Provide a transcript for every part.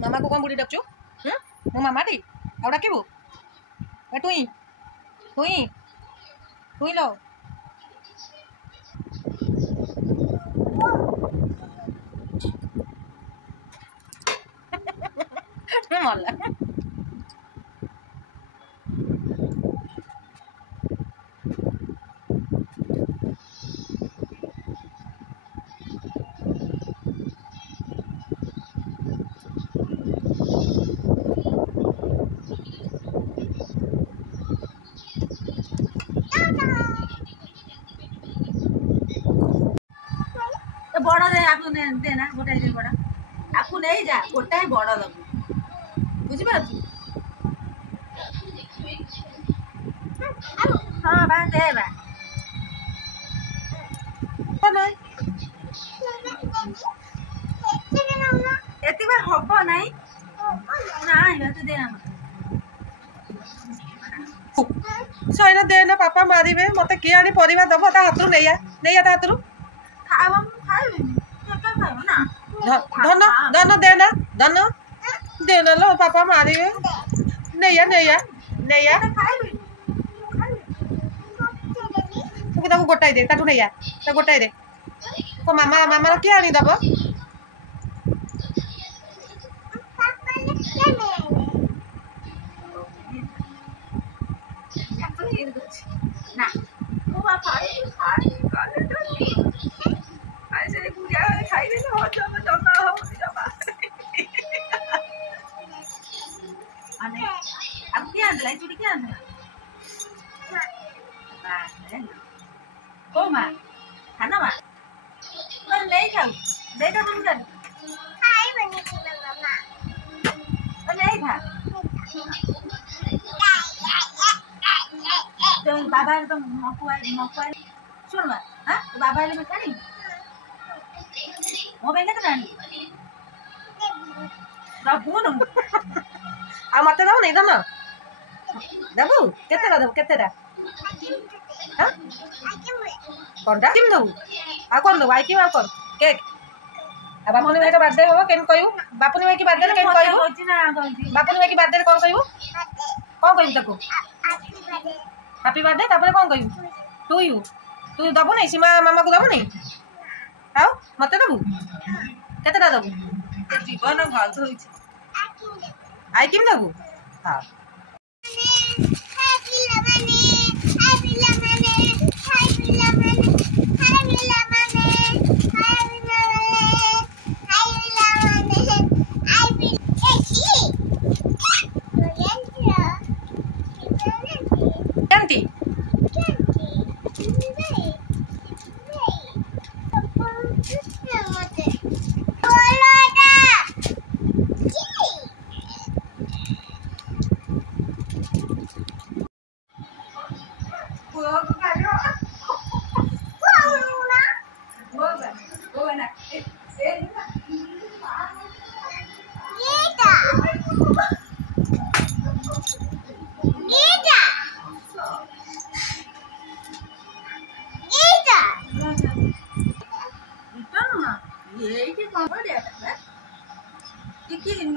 मामा को कौन बुढ़ी डाकचु मो मामा टी आउ डाकबू टुई टुई टुई लो मरला बड़ा दे आपको देना गोटाई दे बड़ा आपको नहीं जा गोटाई बड़ा दबू बुझी पाछु हां बा दे बा नहीं एति बार हबो नहीं नहीं तो दे हम सैना देना पापा मारिबे मते किए आनी परिवा दबो ता हातरु नैया ता हातरु खावा खाइबे केटा खाइबो ना धन धन देना धन देना लो पापा मारिबे नैया खाइबे तू ताको गोटाई दे ताटू नैया ता गोटाई दे को मामा मामा किए आनी दबो ना वो खाई काले तो ऐसे गुड़िया खाई दे हो तो जमा हो जमा अने अब क्या अंदर चुड़ी क्या अंदर को मां खाना मां मैं नहीं खाऊं देखा तुम कर खाई बनी थी मम्मा और नहीं खा तो बाबा तो मकुआई सुन बा हां तो बाबा ले खानी मो बेले तो जानी बाबू न आ मते दबो नहीं दम दबो केतेरा हां कोनटा किम दबो आ कोन दबो आई की बा कोन केक आ बापुनी भाई का बर्थडे हो केन कहू बापुनी भाई की बर्थडे केन कहू बापुनी भाई की बर्थडे कोन कहू कोन कहू तको हैप्पी बर्थडे तापर कोन कहू तू दबो नहीं सीमा मामा को दबो नहीं आओ मते दबो केतेटा दबो जीवन गाध होइछ आई किम दबो हां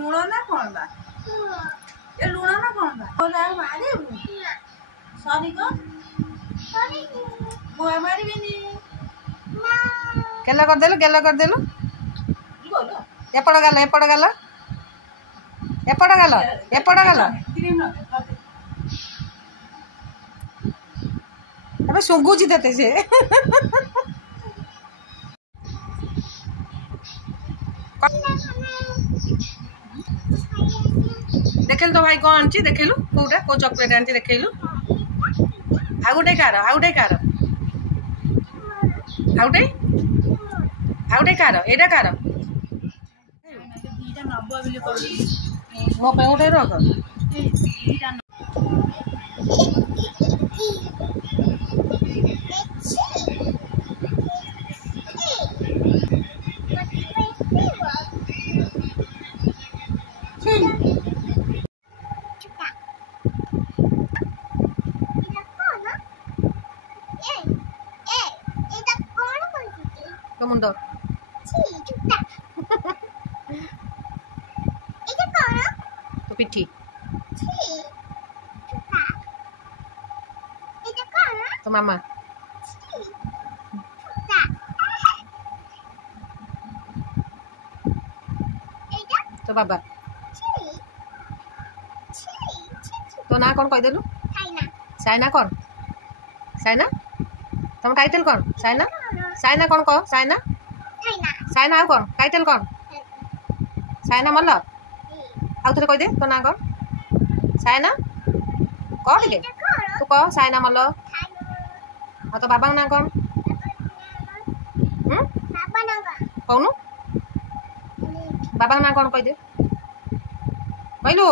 लुण ना कौन बा ये लुण ना कौन बा बोला मारे सॉरी को वो हमारी भी नहीं केला कर देलु बोलो एपड़ गल अबे सुंगुची देते से देखेल तो भाई कौन आनी देखेलु कोटा को चॉकलेट आनी देखेलु आउटे कार आउटे कार एटा कार मो पे गोटे रख मुंड तो पिठी तो मामा तो बाबा तो ना कौन कहीदेलु साइना कौन साइना तुम टाइटल कौन साइना साइना कौन कह साइना साइना आउ कौन टाइटल कौन साइना मल्ल आउ थे कहीदे तो ना कौन साइना कह टे तू कह साइना मल्ल हाँ तो बाबा ना कौन कौन बाबा ना कौन कहीदे कहलु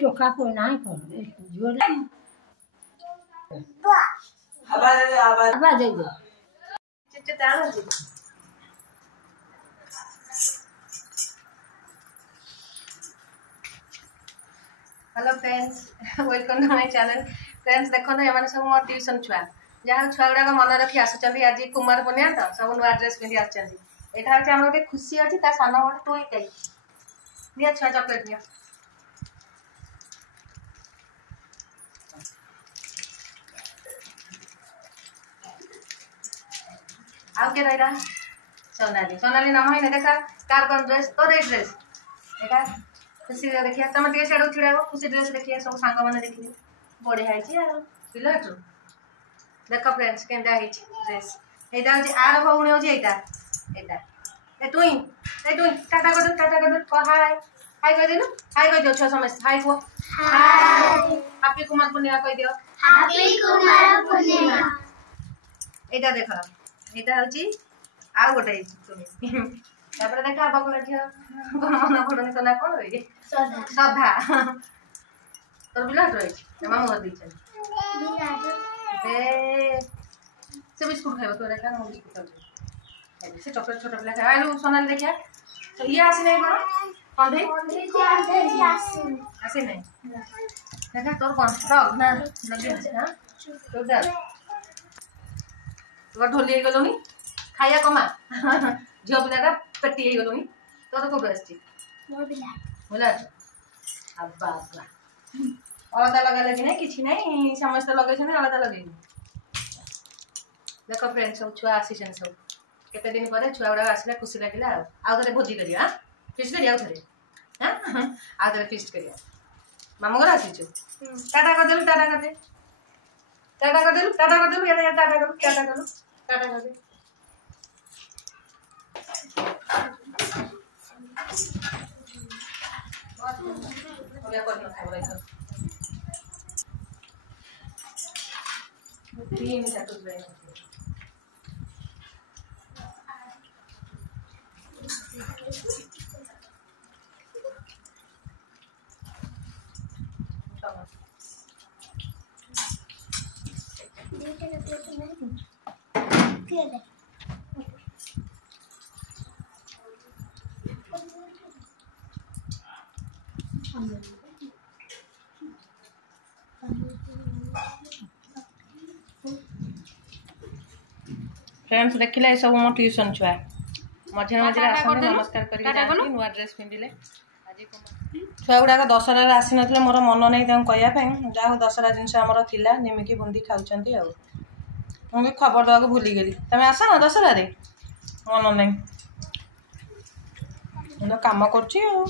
चोखा को ना आवाज दे hello friends welcome to my channel friends देखो ना ये सब मोर ट्यूशन छुआ जहाँ छुआ गुड़ाक मन रखी आसुच्च आज कुमार पूर्णिमा तो सब नुआ ड्रेस पिंधि आसमें हूँ गोटे खुशी अच्छी सान गोटे टुई टे नि छुआ चॉकलेट नि आउ के रहा सोनाली सोनाली नाम है देखा कार कौन ड्रेस तोर ये ड्रेस देखा खुशी देखिए तुम टे सियाड़ छिड़ा खुशी ड्रेस देखिए सब सांग मैंने देखिए बढ़िया है पिलटू देख फ्रेंड्स केन्दा ड्रेस यहाँ हूँ आर भौणी हूँ यहाँ टुई टाटा कर कह हाय हाय कहीदेलु हाय कह छुआ समस्त हाय कह हैप्पी कुमार पूर्णिमा कह दियो यहाँ देख यहाँ हूँ आउ गोटे तापर देखा बकुला झील कौन मन पड़ुनी तो ना कौन रही श्रद्धा तोर बिलट रही मामू घर दी से बिस्कुट खाइब तो देखा मैं बिस्कुट से चॉकलेट छोटा पिला खाए आलू सोनाली देखिया तो ये आसी नहीं कौन कंधे आसी नहीं देखा तोर कौन फ्रॉक ना लगे हां तो दर तो ढोली गलुनी खाइया कमा झील पिलाटा पेटी गलुनी तोर कौट आला अलदा लगे कि नहीं कि नहीं समस्त लगे अलदा लगे देख फ्रेंड सब छुआ आसी सब केते दिन पर छुआ गुड़ा आसला खुशी लगे आउ थे भोजी करिया फिस्ट करिया आउ थे फिस्ट करिया मामू घर आसीचु टाटा करदेलु टाटा करदे टाटा करदेलु टाटा करदेलु या टाटा करू टाटा करू टाटा करदे या कर न खाबो राइतो तीन चाटू बे फ्रेंड्स देखिले सब मो ट्यूशन छुआ मझे मझे आसने नमस्कार कर नुआ ड्रेस पिंधिले छुआ गुड़ाक दशहरा आसी ना मोर मन नहीं कहवाई जहाँ दशहरा जिनस आमर थिला निमिकी बुंदी खाऊँ मुझे खबर देवाक भूलीगली तुम आस ना दशहरा मन नहीं ମୁଁ କାମ କରୁଛି ଆଉ।